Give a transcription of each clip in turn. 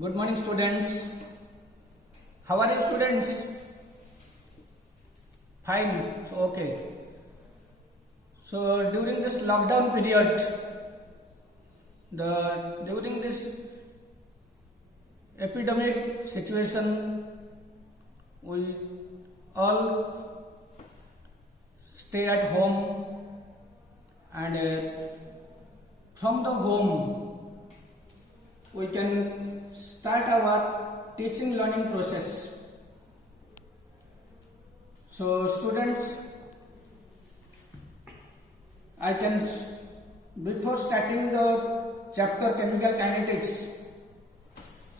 Good morning, students. How are you, students? Fine. Okay. So during this lockdown period, during this epidemic situation, we all stay at home, and from the home we can start our teaching learning process. So students, before starting the chapter chemical kinetics,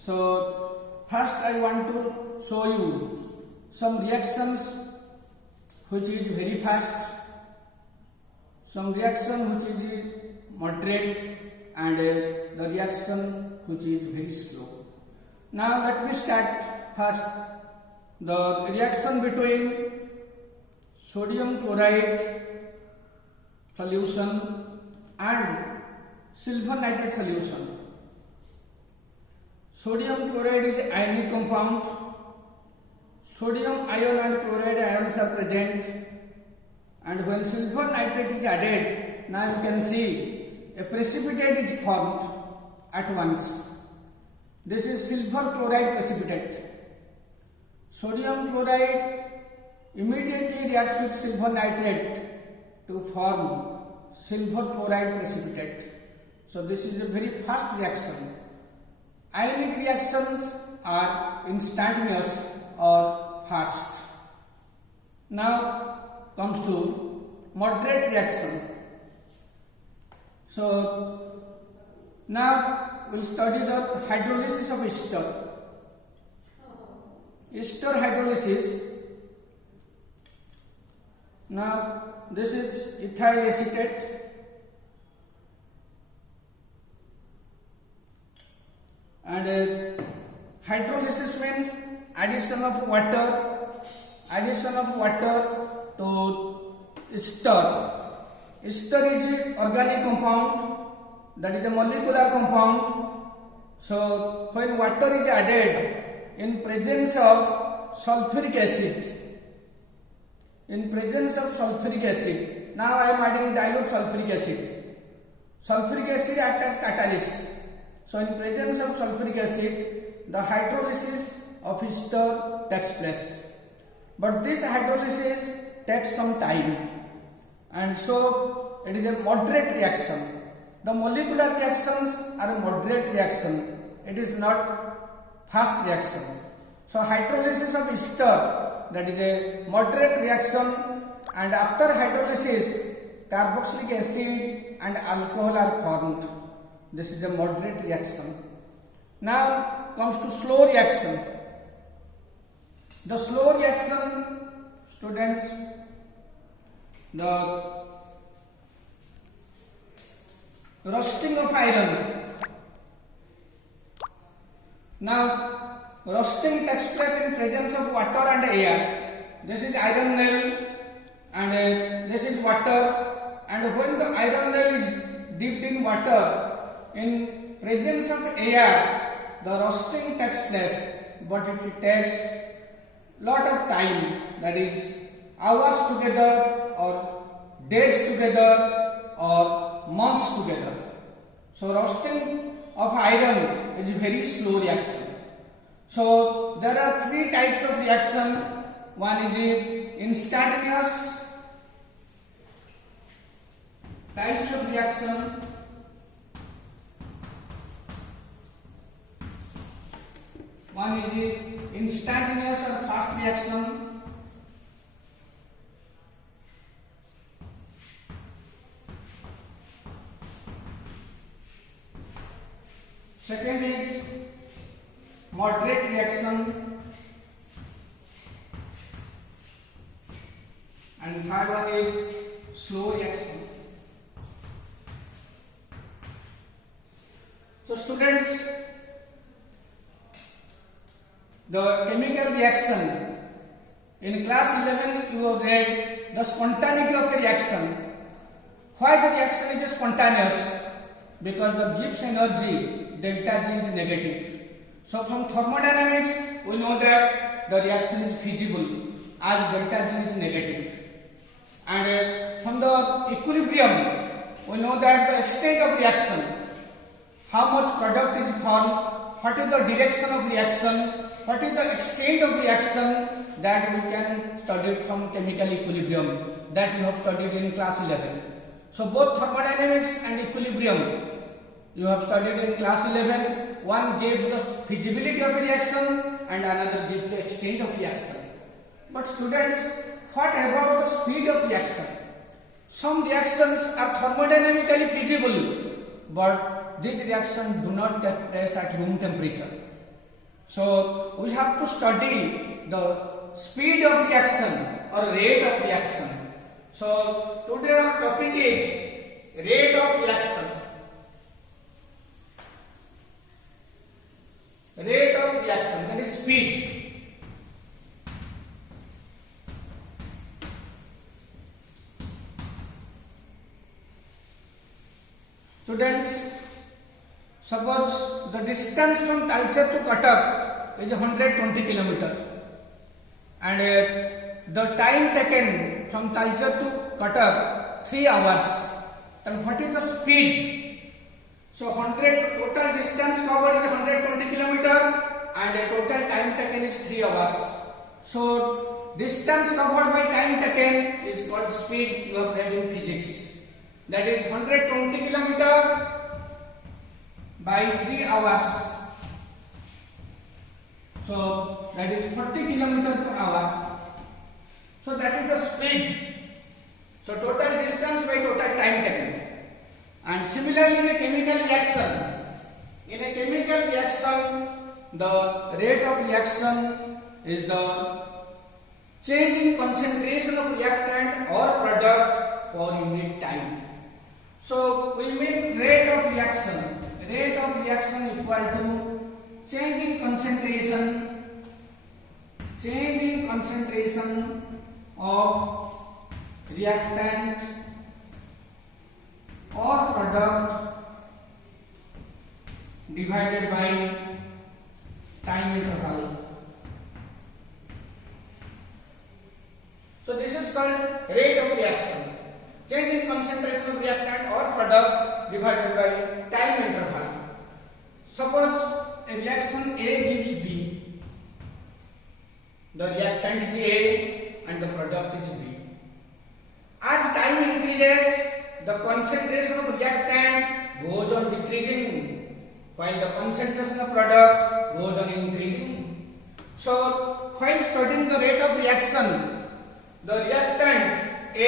so first I want to show you some reactions which is very fast, some reaction which is moderate, and the reaction which is very slow. Now let me start first the reaction between sodium chloride solution and silver nitrate solution. Sodium chloride is ionic compound. Sodium ion and chloride ions are present, and when silver nitrate is added, now you can see a precipitate is formed at once. This is silver chloride precipitate. Sodium chloride immediately reacts with silver nitrate to form silver chloride precipitate. So this is a very fast reaction. Ionic reactions are instantaneous or fast. Now comes to moderate reaction. So now we'll study the hydrolysis of ester. Ester hydrolysis. Now this is ethyl acetate, and hydrolysis means addition of water to ester. Ester is an organic compound, that is a molecular compound. So when water is added in presence of sulfuric acid, now I am adding dilute sulfuric acid. Sulfuric acid acts as catalyst. So in presence of sulfuric acid, the hydrolysis of ester takes place. But this hydrolysis takes some time, and so it is a moderate reaction. The molecular reactions are a moderate reaction. It is not fast reaction. So hydrolysis of ester, that is a moderate reaction, and after hydrolysis carboxylic acid and alcohol are formed. This is a moderate reaction. Now comes to slow reaction. The slow reaction, students, the rusting of iron. Now rusting takes place in presence of water and air. This is iron nail, and this is water, and when the iron nail is dipped in water, in presence of air, the rusting takes place, but it takes lot of time, that is hours together or days together or months together. So rusting of iron is a very slow reaction. So there are three types of reaction. One is instantaneous types of reaction. One is instantaneous or fast reaction. Second is moderate reaction, and third one is slow reaction. So students, the chemical reaction in class 11 you have read the spontaneity of a reaction. Why the reaction is spontaneous? Because the Gibbs energy delta G is negative. So from thermodynamics, we know that the reaction is feasible as delta G is negative. And from the equilibrium, we know that the extent of reaction, how much product is formed, what is the direction of reaction, what is the extent of reaction, that we can study from chemical equilibrium, that we have studied in class 11. So both thermodynamics and equilibrium you have studied in class 11. One gives the feasibility of a reaction and another gives the extent of reaction. But students, what about the speed of reaction? Some reactions are thermodynamically feasible, but these reactions do not take place at room temperature. So we have to study the speed of reaction or rate of reaction. So today our topic is rate of reaction. Rate of reaction, that is speed. Students, suppose the distance from Talcher to Cuttack is 120 km and the time taken from Talcher to Cuttack 3 hours. Then what is the speed? So 100 total distance covered is 120 km and total time taken is 3 hours. So distance covered by time taken is called speed, you have read in physics. That is 120 km by 3 hours. So that is 40 km per hour. So that is the speed. So total distance by total time taken. And similarly in a chemical reaction, the rate of reaction is the change in concentration of reactant or product per unit time. So we mean rate of reaction. Rate of reaction equal to change in concentration of reactant or product divided by time interval. So this is called rate of reaction. Change in concentration of reactant or product divided by time interval. Suppose a reaction A gives B. The reactant is A and the product is B. As time increases, the concentration of reactant goes on decreasing while the concentration of product goes on increasing. So while studying the rate of reaction, the reactant A,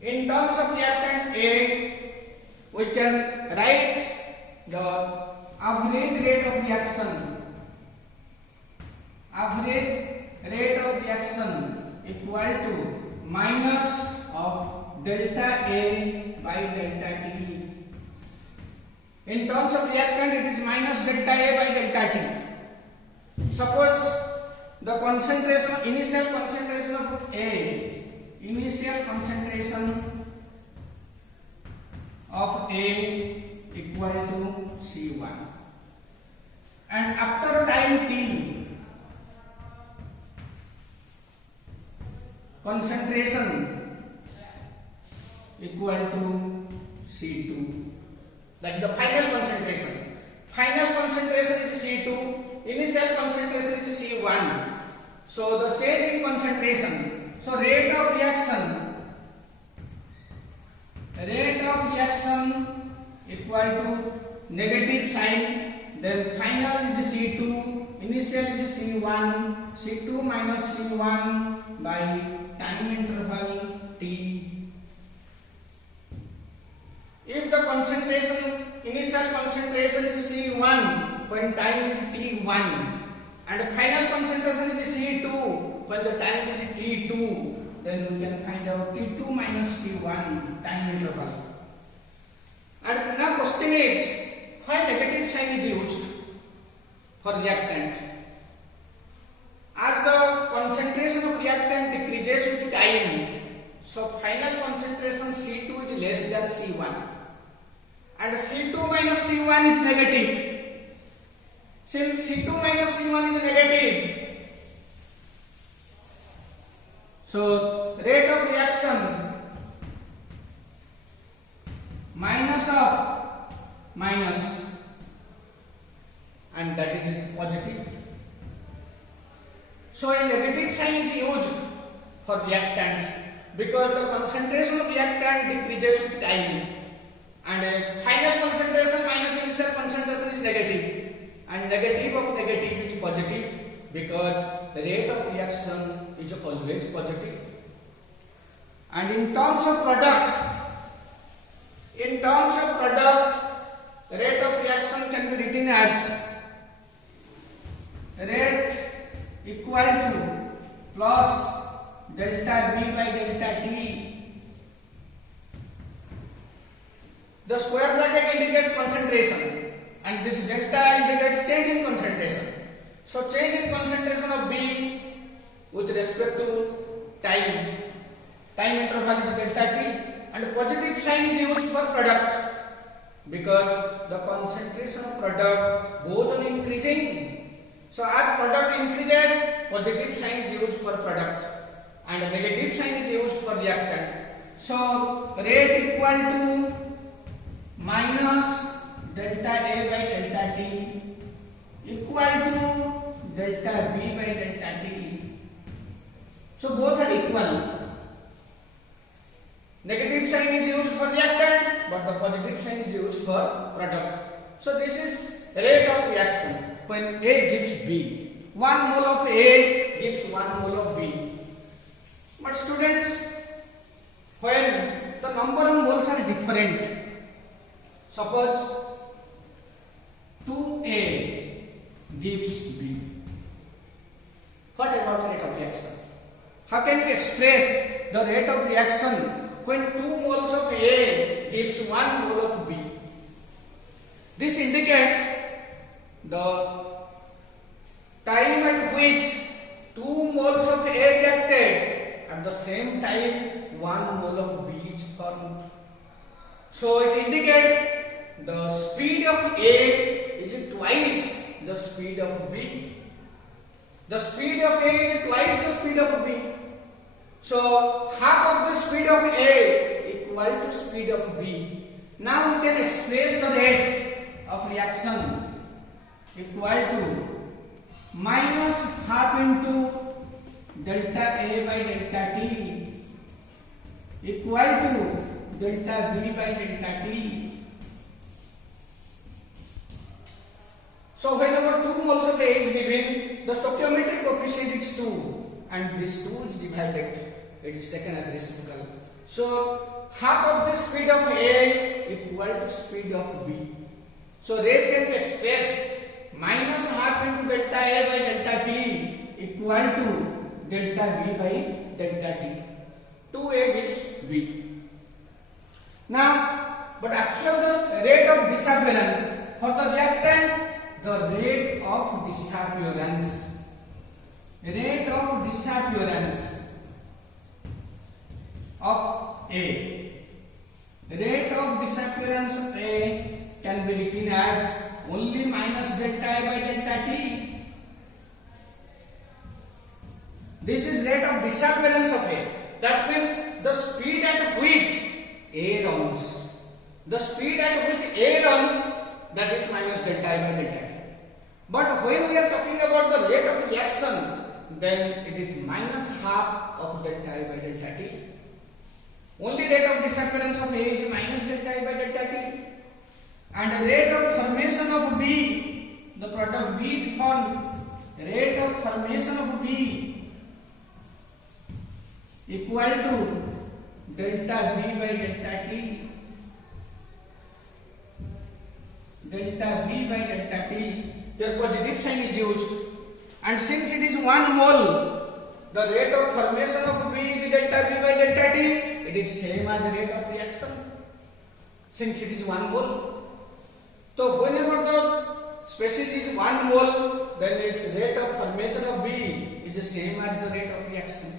in terms of reactant A, we can write the average rate of reaction. Average rate of reaction equal to minus of delta A by delta T. In terms of reactant, it is minus delta A by delta T. Suppose the initial concentration of A, equal to C1, and after time T, concentration equal to C2. That is the final concentration. Final concentration is C2, initial concentration is C1. So the change in concentration. So rate of reaction equal to negative sign, then final is C2, initial is C1, C2 minus C1 by time interval T. If the initial concentration is C1 when time is T1 and final concentration is C2 when the time is T2, then we can find out T2 minus T1 time interval. And now question is, why negative sign is used for reactant? As the concentration of reactant decreases with time, so final concentration C2 is less than C1. And C2 minus C1 C1 is negative, since C2 minus C1 is negative, so rate of reaction minus of minus, and that is positive. So a negative sign is used for reactants because the concentration of reactant decreases with time, and a final concentration minus initial concentration is negative, and negative of negative is positive because the rate of reaction is always positive. And in terms of product, rate of reaction can be written as rate equal to plus delta B by delta T. The square bracket indicates concentration and this delta indicates change in concentration. So change in concentration of B with respect to time interval is delta T, and positive sign is used for product because the concentration of product goes on increasing. So as product increases, positive sign is used for product and negative sign is used for reactant. So rate equal to minus delta A by delta T equal to delta B by delta T. So both are equal. Negative sign is used for reactant, but the positive sign is used for product. So this is rate of reaction when A gives B. 1 mole of A gives 1 mole of B. But students, when the number of moles are different, suppose 2A gives B. What about rate of reaction? How can we express the rate of reaction when 2 moles of A gives 1 mole of B? This indicates the time at which 2 moles of A reacted, at the same time 1 mole of B is formed. So it indicates the speed of A is twice the speed of B. The speed of A is twice the speed of B. So half of the speed of A equal to speed of B. Now we can express the rate of reaction equal to minus half into delta A by delta T equal to delta B by delta T. So whenever 2 moles of A is given, the stoichiometric coefficient is 2 and this 2 is divided. It is taken as reciprocal. So half of the speed of A equal to speed of B. So rate can be expressed minus half into delta A by delta T equal to delta B by delta T. 2A gives B. Now, but actually the rate of disappearance for the reactant, the rate of disappearance of A. Rate of disappearance of A can be written as only minus delta A by delta T. This is rate of disappearance of A. That means the speed at which A runs. The speed at which A runs, that is minus delta A by delta T. But when we are talking about the rate of reaction, then it is minus half of delta A by delta T. Only rate of disappearance of A is minus delta A by delta T. And the rate of formation of B, the product B is formed, rate of formation of B equal to delta B by delta T. Delta B by delta T. Here positive sign is used, and since it is 1 mole, the rate of formation of B is delta B by delta T. It is same as rate of reaction, since it is 1 mole. So whenever the species is 1 mole, then its rate of formation of B is the same as the rate of reaction.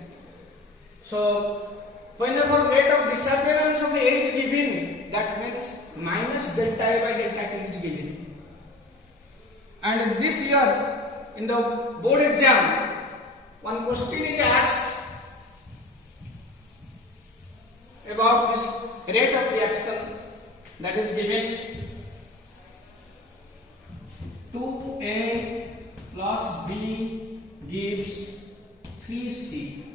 So whenever rate of disappearance of A is given, that means minus delta A by delta T is given. And this year in the board exam, one question is asked about this rate of reaction, that is given 2A plus B gives 3C.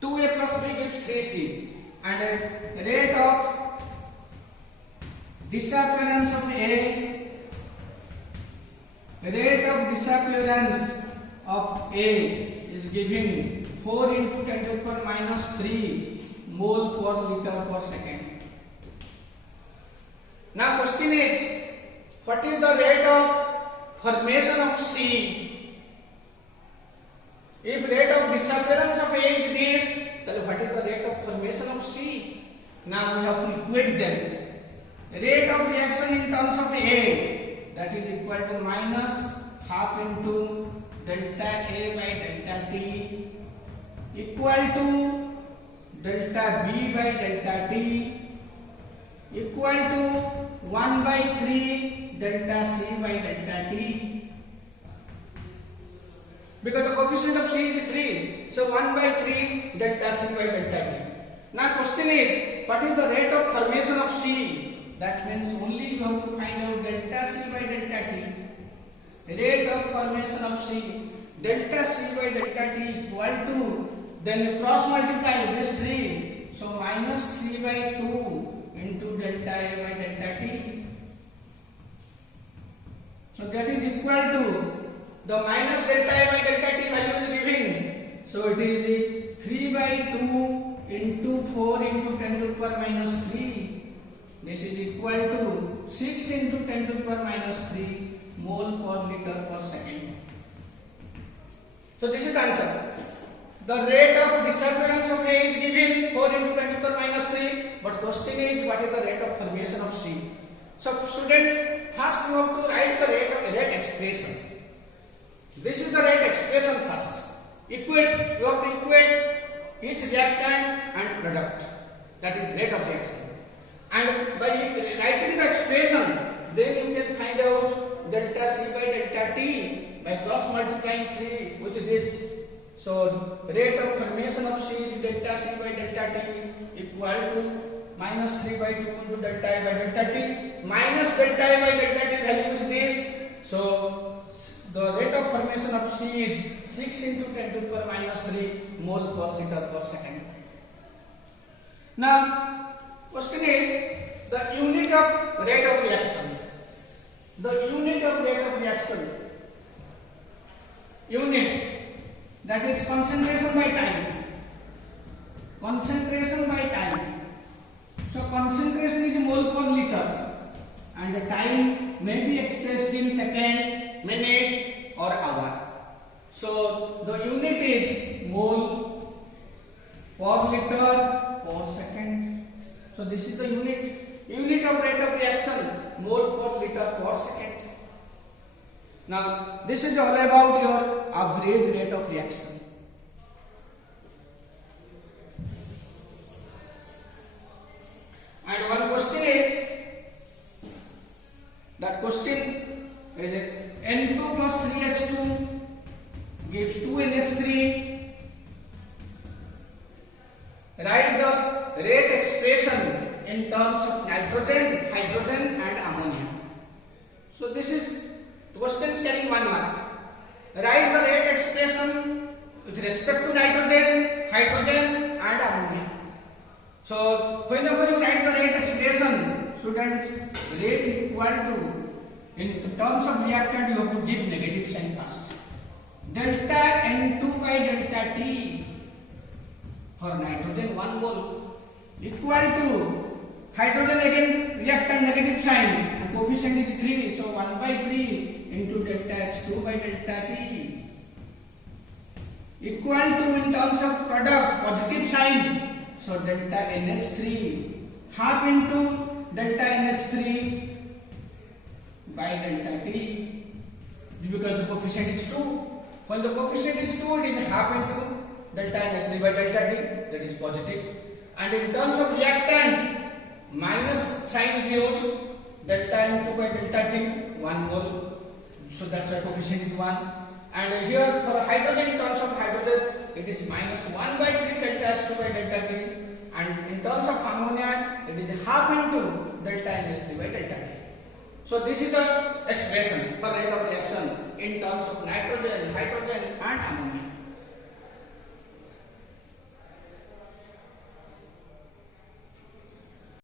2A plus B gives 3C, and the rate of disappearance of A is given 4 into 10 to the power minus 3 mole per liter per second. Now question is, what is the rate of formation of C? If rate of disappearance of A is this, then what is the rate of formation of C? Now we have to equate them. Rate of reaction in terms of A, that is equal to minus half into delta A by delta T equal to delta B by delta T equal to 1 by 3 delta C by delta T, because the coefficient of C is 3, so 1 by 3 delta C by delta T. Now question is, what is the rate of formation of C? That means only you have to find out delta C by delta T. Rate of formation of C, delta C by delta T equal to, then you cross multiply this 3, so minus 3 by 2 into delta A by delta T. So that is equal to, the minus delta A by delta T value is given, so it is 3 by 2 into 4 into 10 to the power minus 3. This is equal to 6 into 10 to the power minus 3 mole per liter per second. So this is the answer. The rate of disappearance of A is given 4 into 10 to the power minus 3, but question is, what is the rate of formation of C? So students, first you have to write the rate expression. This is the rate expression first. You have to equate each reactant and product, that is rate of reaction. And by writing the expression, then you can find out delta C by delta T by cross multiplying 3 with this. So rate of formation of C is delta C by delta T equal to minus 3 by 2 into delta A by delta T minus delta A by delta T value is this. So the rate of formation of C is 6 into 10 to the power minus 3 mole per liter per second. Now question is the unit of rate of reaction. The unit of rate of reaction, unit, that is concentration by time. Concentration by time. So concentration is mole per liter, and the time may be expressed in second, minute or hour. So the unit is mole per liter per second. So this is the unit of rate of reaction, mole per liter per second. Now this is all about your average rate of reaction. And one question is, that question is N2 plus 3H2 gives 2NH3. Write the rate expression in terms of nitrogen, hydrogen and ammonia. So this is questions carrying 1 mark. Write the rate expression with respect to nitrogen, hydrogen and ammonia. So whenever you write the rate expression, students, rate equal to, in terms of reactant you have to give negative sign first. Delta N2 by delta T for nitrogen 1 mole equal to hydrogen, again reactant negative sign and coefficient is 3, so 1 by 3 into delta H2 by delta T equal to, in terms of product, positive sign, so delta NH3 half into delta NH3 by delta T, because the coefficient is 2. When the coefficient is 2, it is half into delta NH3 by delta T, that is positive. And in terms of reactant, minus sign is used, delta N2 by delta T, 1 mole. So that's why coefficient is 1. And here for hydrogen, in terms of hydrogen, it is minus 1 by 3 delta H2 by delta T. And in terms of ammonia, it is half into delta NH3 by delta T. So this is the expression for rate of reaction in terms of nitrogen, hydrogen.